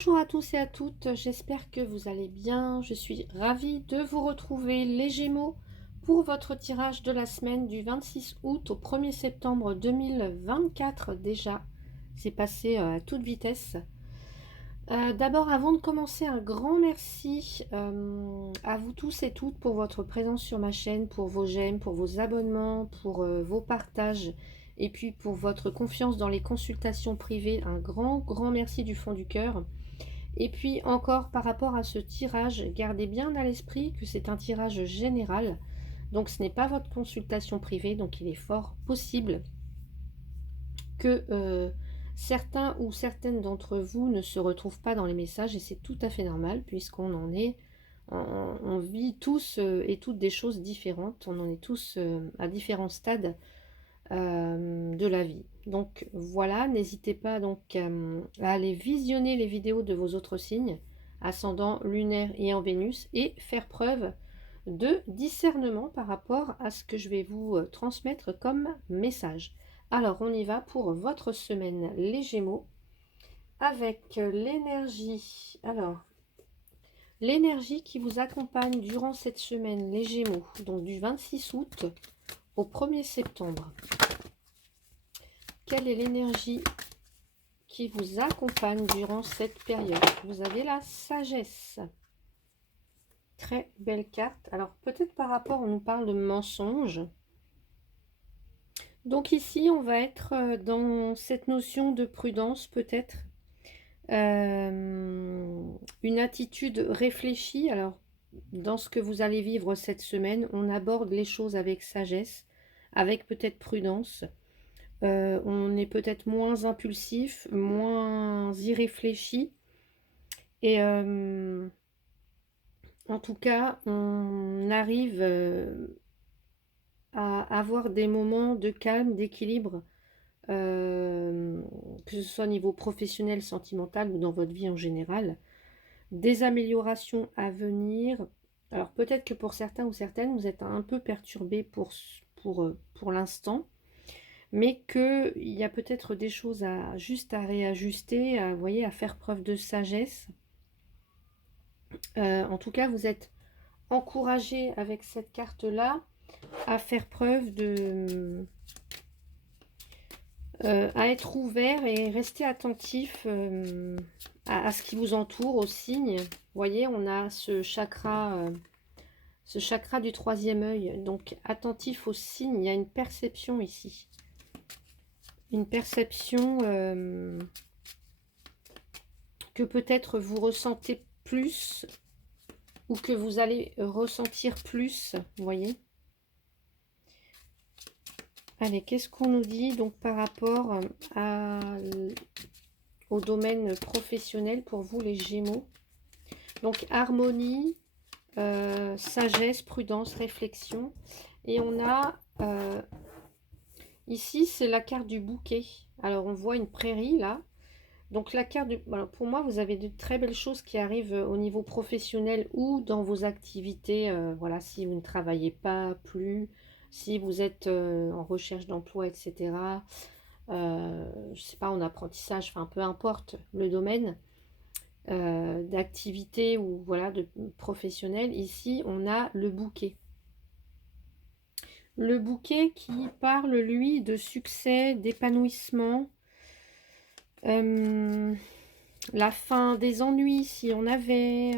Bonjour à tous et à toutes, j'espère que vous allez bien. Je suis ravie de vous retrouver les Gémeaux pour votre tirage de la semaine du 26 août au 1er septembre 2024 déjà. C'est passé à toute vitesse. D'abord, avant de commencer, un grand merci à vous tous et toutes pour votre présence sur ma chaîne, pour vos j'aime, pour vos abonnements, pour vos partages et puis pour votre confiance dans les consultations privées. Un grand merci du fond du cœur. Et puis encore par rapport à ce tirage, gardez bien à l'esprit que c'est un tirage général. Donc ce n'est pas votre consultation privée, donc il est fort possible que certains ou certaines d'entre vous ne se retrouvent pas dans les messages, et c'est tout à fait normal puisqu'on en est, on vit tous et toutes des choses différentes, on en est tous à différents stades de la vie. Donc voilà, n'hésitez pas donc à aller visionner les vidéos de vos autres signes, ascendant, lunaire et en Vénus, et faire preuve de discernement par rapport à ce que je vais vous transmettre comme message. Alors on y va pour votre semaine les Gémeaux avec l'énergie. Alors l'énergie qui vous accompagne durant cette semaine les Gémeaux, donc du 26 août au 1er septembre. Quelle est l'énergie qui vous accompagne durant cette période? Vous avez la sagesse. Très belle carte. Alors peut-être par rapport, on nous parle de mensonge. Donc ici, on va être dans cette notion de prudence peut-être. Une attitude réfléchie. Alors dans ce que vous allez vivre cette semaine, on aborde les choses avec sagesse, avec peut-être prudence. On est peut-être moins impulsif, moins irréfléchi. Et en tout cas, on arrive à avoir des moments de calme, d'équilibre, que ce soit au niveau professionnel, sentimental ou dans votre vie en général. Des améliorations à venir. Alors peut-être que pour certains ou certaines, vous êtes un peu perturbé pour l'instant, mais qu'il y a peut-être des choses juste à réajuster, vous voyez, à faire preuve de sagesse. En tout cas, vous êtes encouragé avec cette carte-là à faire preuve à être ouvert et rester attentif à ce qui vous entoure, aux signes. Vous voyez, on a ce chakra du troisième œil, donc attentif aux signes. Il y a une perception ici. Une perception que peut-être vous ressentez plus ou que vous allez ressentir plus, vous voyez. Allez, qu'est-ce qu'on nous dit donc par rapport au domaine professionnel pour vous les Gémeaux? Donc harmonie, sagesse, prudence, réflexion. Et on a ici, c'est la carte du bouquet. Alors on voit une prairie là. Donc la carte du... Alors, pour moi, vous avez de très belles choses qui arrivent au niveau professionnel ou dans vos activités. Voilà, si vous ne travaillez pas plus, si vous êtes en recherche d'emploi, etc. Je sais pas, en apprentissage, enfin peu importe le domaine d'activité ou voilà de professionnel. Ici, on a le bouquet. Le bouquet qui parle, lui, de succès, d'épanouissement. La fin des ennuis, si on avait.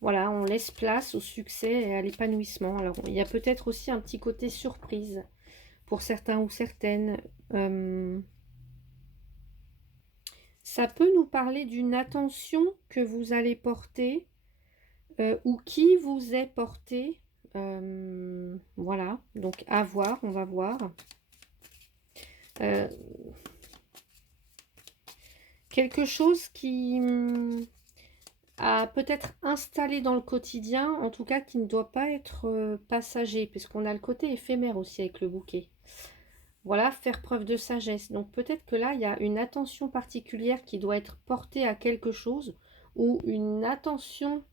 Voilà, on laisse place au succès et à l'épanouissement. Alors, il y a peut-être aussi un petit côté surprise pour certains ou certaines. Ça peut nous parler d'une attention que vous allez porter ou qui vous est portée. Voilà, donc à voir, on va voir. Quelque chose qui a peut-être installé dans le quotidien, en tout cas qui ne doit pas être passager, puisqu'on a le côté éphémère aussi avec le bouquet. Voilà, faire preuve de sagesse. Donc peut-être que là, il y a une attention particulière qui doit être portée à quelque chose, ou une attention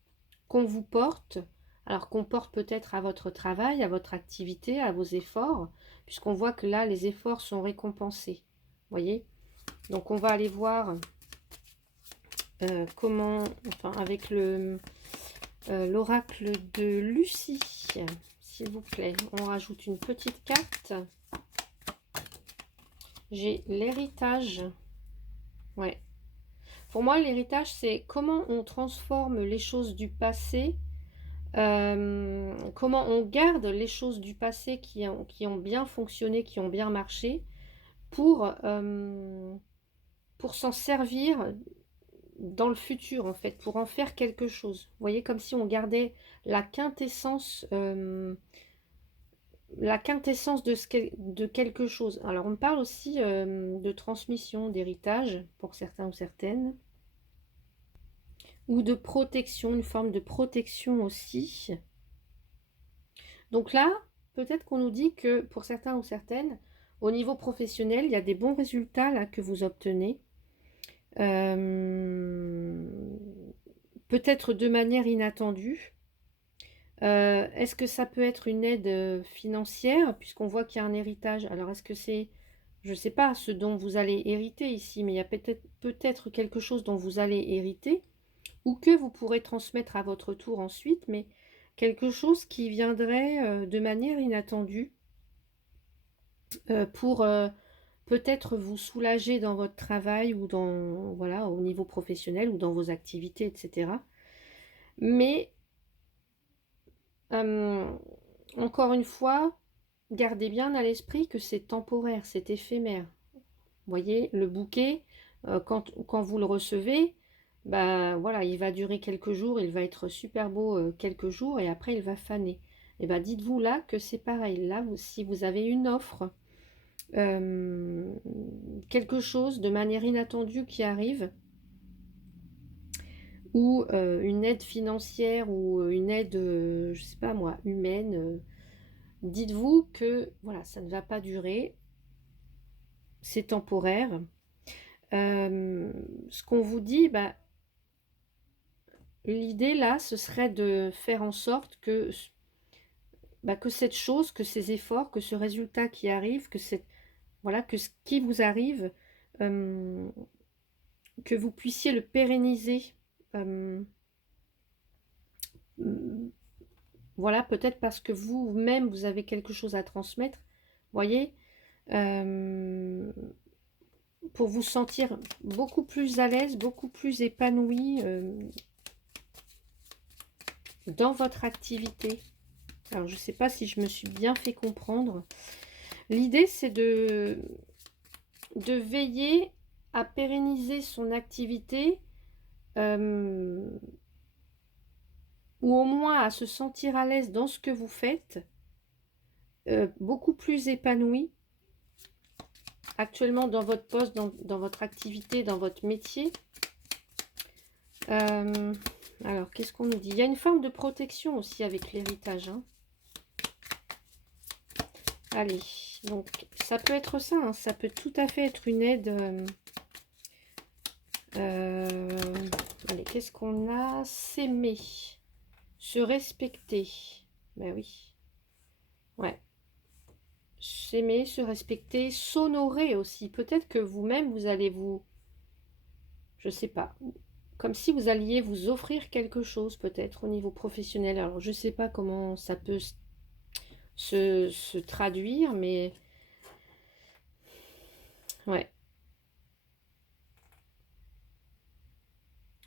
qu'on vous porte, alors qu'on porte peut-être à votre travail, à votre activité, à vos efforts, puisqu'on voit que là, les efforts sont récompensés. Vous voyez? Donc on va aller voir enfin avec l'oracle de Lucie, s'il vous plaît. On rajoute une petite carte. J'ai l'héritage. Ouais. Pour moi, l'héritage, c'est comment on transforme les choses du passé, comment on garde les choses du passé qui ont bien fonctionné, qui ont bien marché, pour s'en servir dans le futur, en fait, pour en faire quelque chose. Vous voyez, comme si on gardait la quintessence, de quelque chose. Alors, on parle aussi de transmission, d'héritage, pour certains ou certaines, ou de protection, une forme de protection aussi. Donc là, peut-être qu'on nous dit que pour certains ou certaines, au niveau professionnel, il y a des bons résultats là que vous obtenez. Peut-être de manière inattendue. Est-ce que ça peut être une aide financière, puisqu'on voit qu'il y a un héritage? Alors, est-ce que c'est, je ne sais pas, ce dont vous allez hériter ici, mais il y a peut-être quelque chose dont vous allez hériter, ou que vous pourrez transmettre à votre tour ensuite, mais quelque chose qui viendrait de manière inattendue pour peut-être vous soulager dans votre travail ou dans, voilà, au niveau professionnel ou dans vos activités, etc. Mais encore une fois, gardez bien à l'esprit que c'est temporaire, c'est éphémère. Vous voyez, le bouquet, quand vous le recevez, bah voilà, il va durer quelques jours, il va être super beau quelques jours et après il va faner. Et bah dites-vous là que c'est pareil. Là, si vous avez une offre, quelque chose de manière inattendue qui arrive, ou une aide financière ou une aide, je sais pas moi, humaine, dites-vous que voilà, ça ne va pas durer, c'est temporaire. Ce qu'on vous dit, bah, l'idée là, ce serait de faire en sorte que, bah, que cette chose, que ces efforts, que ce résultat qui arrive, voilà, que ce qui vous arrive, euh, que vous puissiez le pérenniser. euh, voilà, peut-être parce que vous-même, vous avez quelque chose à transmettre, voyez, euh, pour vous sentir beaucoup plus à l'aise, beaucoup plus épanoui dans votre activité. Alors, je ne sais pas si je me suis bien fait comprendre. L'idée, c'est de veiller à pérenniser son activité ou au moins à se sentir à l'aise dans ce que vous faites, beaucoup plus épanoui actuellement dans votre poste, dans votre activité, dans votre métier. Alors, qu'est-ce qu'on nous dit? Il y a une forme de protection aussi avec l'héritage. Hein. Allez, donc ça peut être ça, hein, ça peut tout à fait être une aide. Allez, qu'est-ce qu'on a? S'aimer, se respecter. Ben oui, ouais. S'aimer, se respecter, s'honorer aussi. Peut-être que vous-même, vous allez je sais pas, comme si vous alliez vous offrir quelque chose peut-être au niveau professionnel. Alors, je sais pas comment ça peut se traduire, mais ouais.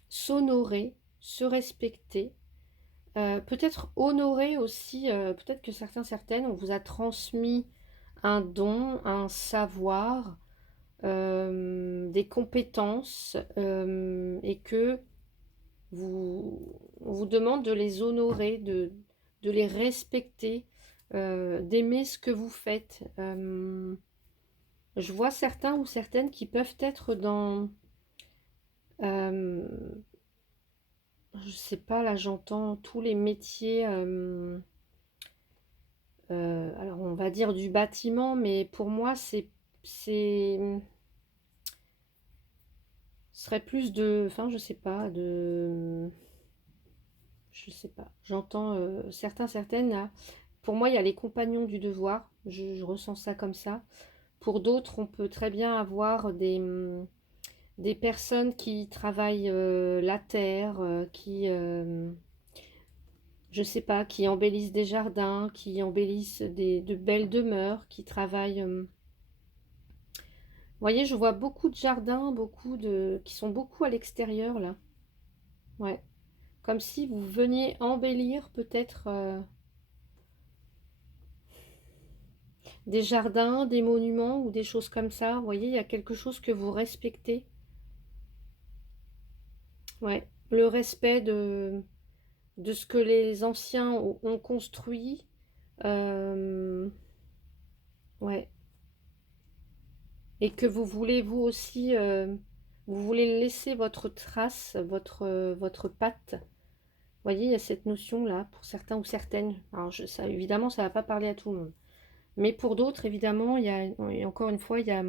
S'honorer, se respecter, peut-être honorer aussi, peut-être que certaines, on vous a transmis un don, un savoir, des compétences, et que on vous demande de les honorer, de les respecter, d'aimer ce que vous faites. Je vois certains ou certaines qui peuvent être dans, je sais pas, là j'entends tous les métiers, alors on va dire du bâtiment, mais pour moi ce serait plus de, enfin je sais pas, je sais pas, j'entends certaines là. Pour moi il y a les compagnons du devoir, je ressens ça comme ça. Pour d'autres on peut très bien avoir des personnes qui travaillent la terre, je sais pas, qui embellissent des jardins, qui embellissent de belles demeures, qui travaillent. Vous voyez, je vois beaucoup de jardins, qui sont beaucoup à l'extérieur là. Ouais, comme si vous veniez embellir peut-être des jardins, des monuments ou des choses comme ça. Vous voyez, il y a quelque chose que vous respectez. Ouais, le respect de ce que les anciens ont construit. Euh, ouais. Et que vous voulez vous aussi, vous voulez laisser votre trace, votre patte. Vous voyez, il y a cette notion-là pour certains ou certaines. Alors, ça, évidemment, ça ne va pas parler à tout le monde. Mais pour d'autres, évidemment, et encore une fois, il y a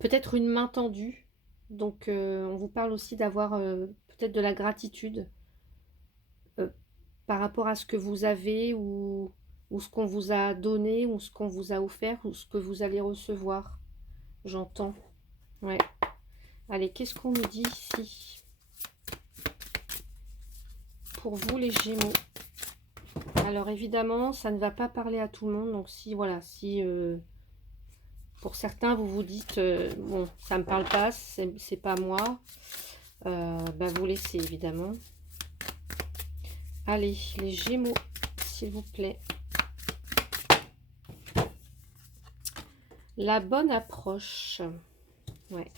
peut-être une main tendue. Donc, on vous parle aussi d'avoir peut-être de la gratitude euh, par rapport à ce que vous avez ou ce qu'on vous a donné ou ce qu'on vous a offert ou ce que vous allez recevoir. J'entends. Ouais. Allez, qu'est-ce qu'on nous dit ici pour vous les Gémeaux? Alors évidemment, ça ne va pas parler à tout le monde. Donc si, voilà, si pour certains, vous vous dites, bon, ça me parle pas, c'est pas moi, bah, vous laissez évidemment. Allez, les Gémeaux, s'il vous plaît. La bonne approche. Ouais.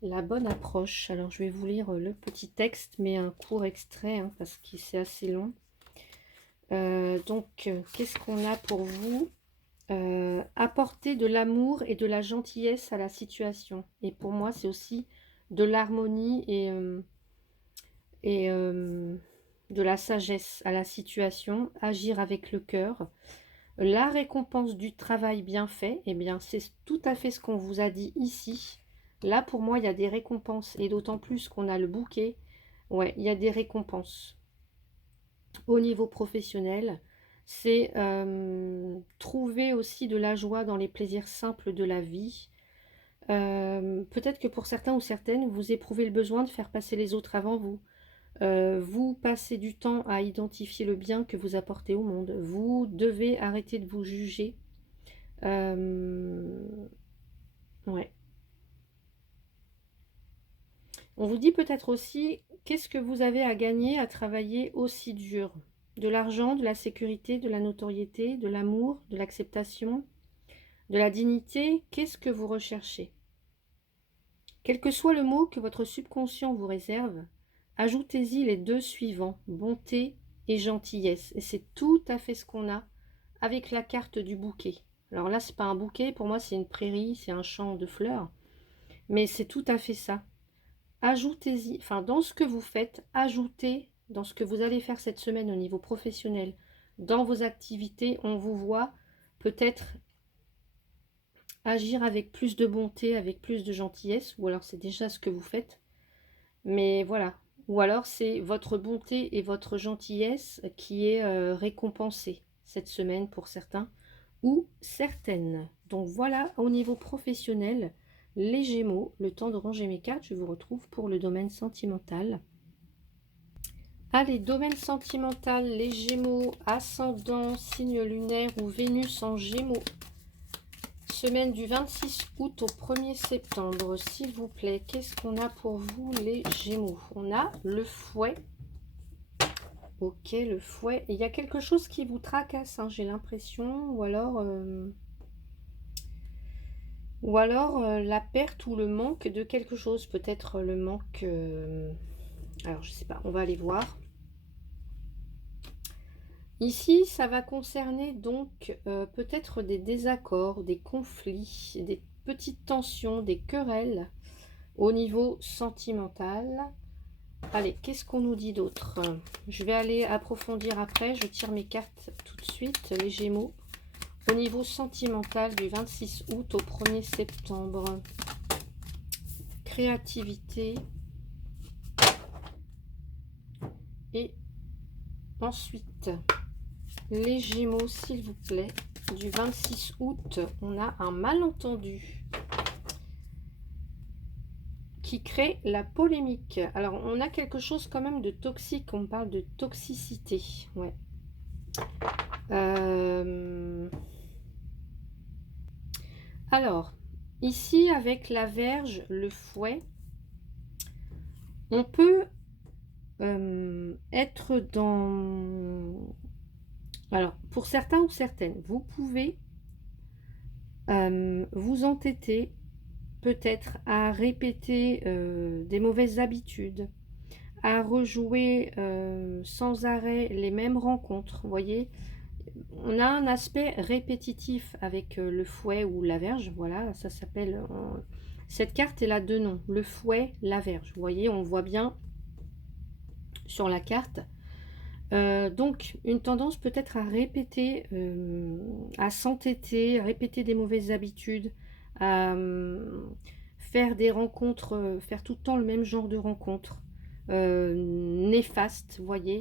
La bonne approche. Alors, je vais vous lire le petit texte, mais un court extrait, hein, parce que c'est assez long. Donc, qu'est-ce qu'on a pour vous? Apporter de l'amour et de la gentillesse à la situation. Et pour moi, c'est aussi de l'harmonie et de la sagesse à la situation. Agir avec le cœur. La récompense du travail bien fait, eh bien, c'est tout à fait ce qu'on vous a dit ici. Là, pour moi, il y a des récompenses. Et d'autant plus qu'on a le bouquet. Ouais, il y a des récompenses. Au niveau professionnel, c'est trouver aussi de la joie dans les plaisirs simples de la vie. Peut-être que pour certains ou certaines, vous éprouvez le besoin de faire passer les autres avant vous. Vous passez du temps à identifier le bien que vous apportez au monde. Vous devez arrêter de vous juger. Ouais. On vous dit peut-être aussi, qu'est-ce que vous avez à gagner à travailler aussi dur? De l'argent, de la sécurité, de la notoriété, de l'amour, de l'acceptation, de la dignité. Qu'est-ce que vous recherchez? Quel que soit le mot que votre subconscient vous réserve, ajoutez-y les deux suivants, bonté et gentillesse. Et c'est tout à fait ce qu'on a avec la carte du bouquet. Alors là, c'est pas un bouquet, pour moi c'est une prairie, c'est un champ de fleurs. Mais c'est tout à fait ça. Ajoutez-y, enfin dans ce que vous faites, ajoutez dans ce que vous allez faire cette semaine au niveau professionnel, dans vos activités, on vous voit peut-être agir avec plus de bonté, avec plus de gentillesse, ou alors c'est déjà ce que vous faites. Mais voilà. Ou alors c'est votre bonté et votre gentillesse qui est récompensée cette semaine pour certains ou certaines. Donc voilà, au niveau professionnel, les Gémeaux, le temps de ranger mes cartes, je vous retrouve pour le domaine sentimental. Allez, domaine sentimental, les Gémeaux, ascendant, signe lunaire ou Vénus en Gémeaux. Semaine du 26 août au 1er septembre, s'il vous plaît, qu'est-ce qu'on a pour vous les Gémeaux? On a le fouet. Ok, le fouet. Il y a quelque chose qui vous tracasse, hein, j'ai l'impression, ou alors la perte ou le manque de quelque chose, peut-être le manque... alors, je sais pas, on va aller voir. Ici, ça va concerner donc peut-être des désaccords, des conflits, des petites tensions, des querelles au niveau sentimental. Allez, qu'est-ce qu'on nous dit d'autre? Je vais aller approfondir après, je tire mes cartes tout de suite, les Gémeaux. Au niveau sentimental du 26 août au 1er septembre. Créativité. Et ensuite, les Gémeaux, s'il vous plaît. du 26 août, on a un malentendu qui crée la polémique. Alors, on a quelque chose quand même de toxique. On parle de toxicité. Ouais. Alors, ici, avec la Vierge, le fouet, on peut être dans... Alors, pour certains ou certaines, vous pouvez vous entêter peut-être à répéter des mauvaises habitudes, à rejouer sans arrêt les mêmes rencontres. Vous voyez, on a un aspect répétitif avec le fouet ou la Vierge. Voilà, ça s'appelle... Cette carte, elle a deux noms, le fouet, la Vierge. Vous voyez, on voit bien sur la carte. Donc, une tendance peut-être à répéter, à s'entêter, à répéter des mauvaises habitudes, à faire des rencontres, faire tout le temps le même genre de rencontres, néfastes, vous voyez,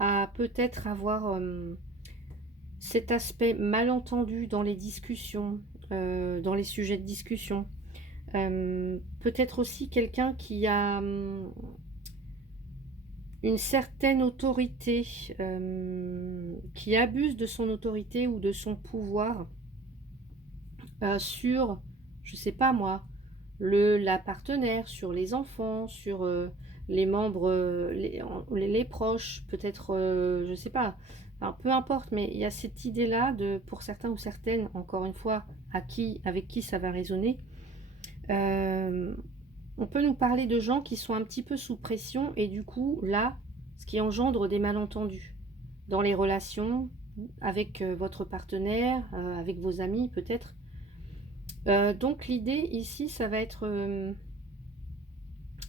à peut-être avoir cet aspect malentendu dans les discussions, dans les sujets de discussion. Peut-être aussi quelqu'un qui a une certaine autorité, qui abuse de son autorité ou de son pouvoir sur, je sais pas moi, la partenaire, sur les enfants, sur les membres, les proches, peut-être, je sais pas, enfin, peu importe, mais il y a cette idée-là de, pour certains ou certaines, encore une fois, avec qui ça va résonner. On peut nous parler de gens qui sont un petit peu sous pression et du coup, là, ce qui engendre des malentendus dans les relations avec votre partenaire, avec vos amis peut-être. Donc l'idée ici, ça va être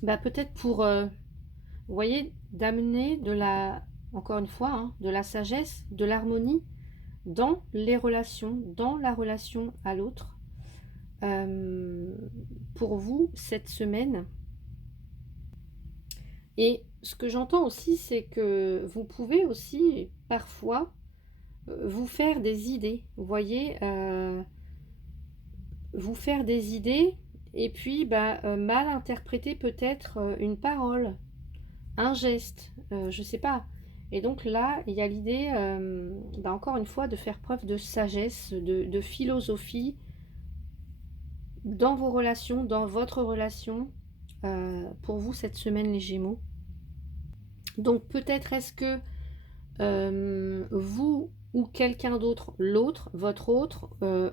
peut-être pour, vous voyez, d'amener encore une fois, hein, de la sagesse, de l'harmonie dans les relations, dans la relation à l'autre. Pour vous, cette semaine. Et ce que j'entends aussi, c'est que vous pouvez aussi, parfois, vous faire des idées. Vous voyez, vous faire des idées et puis mal interpréter peut-être une parole, un geste, je sais pas. Et donc là, il y a l'idée, encore une fois, de faire preuve de sagesse, de philosophie dans vos relations, dans votre relation, pour vous cette semaine les Gémeaux. Donc peut-être est-ce que vous ou quelqu'un d'autre, votre autre,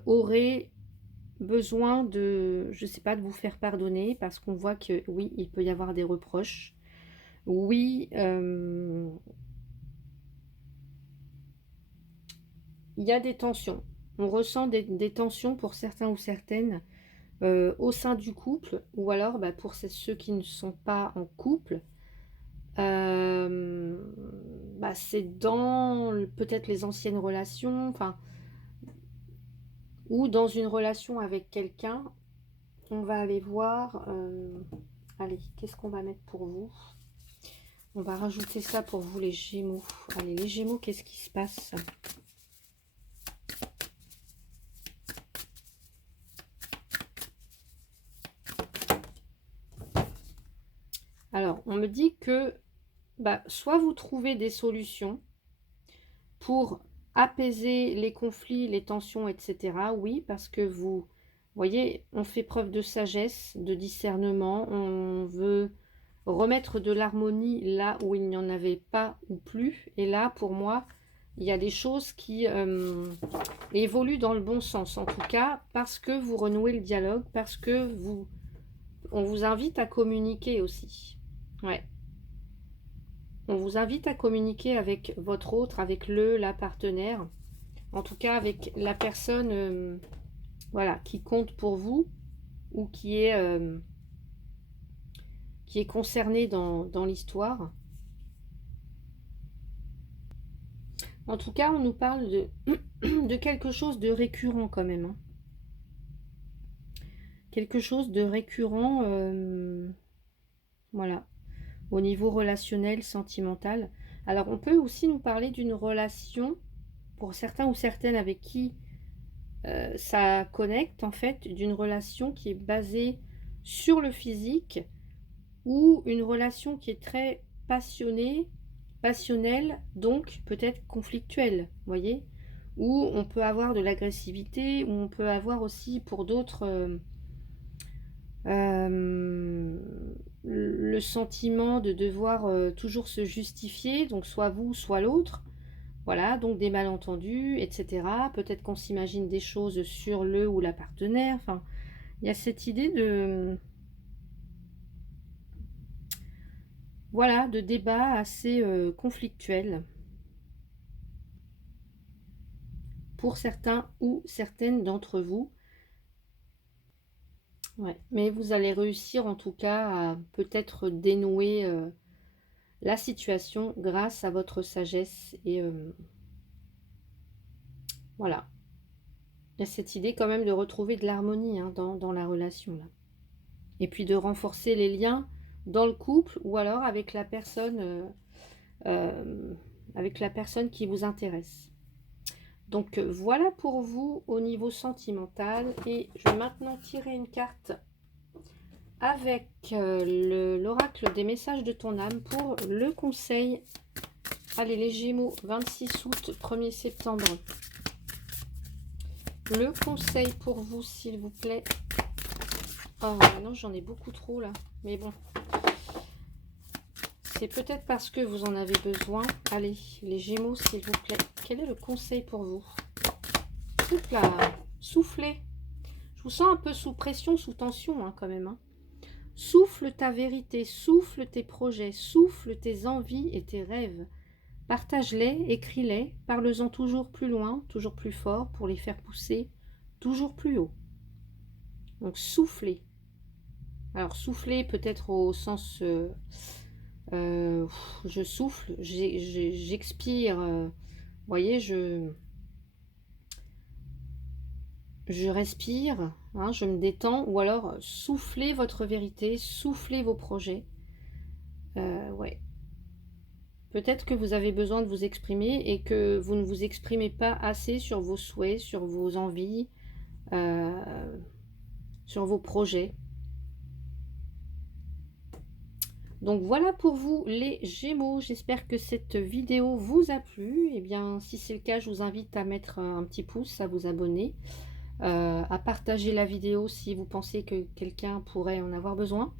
aurait besoin de, je sais pas, de vous faire pardonner parce qu'on voit que oui, il peut y avoir des reproches. Oui, il y a des tensions. On ressent des tensions pour certains ou certaines au sein du couple, ou alors pour ceux qui ne sont pas en couple. C'est dans peut-être les anciennes relations, enfin, ou dans une relation avec quelqu'un. On va aller voir. Allez, qu'est-ce qu'on va mettre pour vous? On va rajouter ça pour vous les Gémeaux. Allez, les Gémeaux, qu'est-ce qui se passe? Alors, on me dit que soit vous trouvez des solutions pour apaiser les conflits, les tensions, etc. Oui, parce que vous voyez, on fait preuve de sagesse, de discernement. On veut remettre de l'harmonie là où il n'y en avait pas ou plus. Et là, pour moi, il y a des choses qui évoluent dans le bon sens. En tout cas, parce que vous renouez le dialogue, parce que on vous invite à communiquer aussi. Ouais. On vous invite à communiquer avec votre autre, avec la partenaire. En tout cas, avec la personne voilà, qui compte pour vous ou qui est concernée dans l'histoire. En tout cas, on nous parle de quelque chose de récurrent quand même. Hein. Quelque chose de récurrent, voilà, au niveau relationnel, sentimental. Alors, on peut aussi nous parler d'une relation, pour certains ou certaines avec qui Ça connecte en fait d'une relation qui est basée sur le physique ou une relation qui est très passionnée, passionnelle, donc peut-être conflictuelle, vous voyez? Où on peut avoir de l'agressivité, où on peut avoir aussi pour d'autres le sentiment de devoir toujours se justifier, donc soit vous, soit l'autre. Voilà, donc des malentendus, etc. Peut-être qu'on s'imagine des choses sur le ou la partenaire. Enfin, il y a cette idée de, voilà, de débat assez conflictuel pour certains ou certaines d'entre vous. Ouais. Mais vous allez réussir en tout cas à peut-être dénouer la situation grâce à votre sagesse. Et voilà. Il y a cette idée quand même de retrouver de l'harmonie hein, dans la relation là. Et puis de renforcer les liens dans le couple ou alors avec la personne qui vous intéresse. Donc voilà pour vous au niveau sentimental. Et je vais maintenant tirer une carte avec l'oracle des messages de ton âme pour le conseil. Allez les Gémeaux, 26 août, 1er septembre. Le conseil pour vous s'il vous plaît. Oh non, j'en ai beaucoup trop là. Mais bon. C'est peut-être parce que vous en avez besoin. Allez, les Gémeaux, s'il vous plaît. Quel est le conseil pour vous? Oups là, soufflez. Je vous sens un peu sous pression, sous tension hein, quand même. Hein. Souffle ta vérité, souffle tes projets, souffle tes envies et tes rêves. Partage-les, écris-les, parle-en toujours plus loin, toujours plus fort pour les faire pousser toujours plus haut. Donc soufflez. Alors soufflez peut-être au sens... je souffle, j'expire, vous voyez, je respire, hein, je me détends, ou alors soufflez votre vérité, soufflez vos projets. Ouais. Peut-être que vous avez besoin de vous exprimer et que vous ne vous exprimez pas assez sur vos souhaits, sur vos envies, sur vos projets. Donc voilà pour vous les Gémeaux, j'espère que cette vidéo vous a plu. Et bien si c'est le cas, je vous invite à mettre un petit pouce, à vous abonner, à partager la vidéo si vous pensez que quelqu'un pourrait en avoir besoin.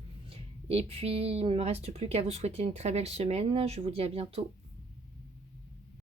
Et puis il ne me reste plus qu'à vous souhaiter une très belle semaine, je vous dis à bientôt.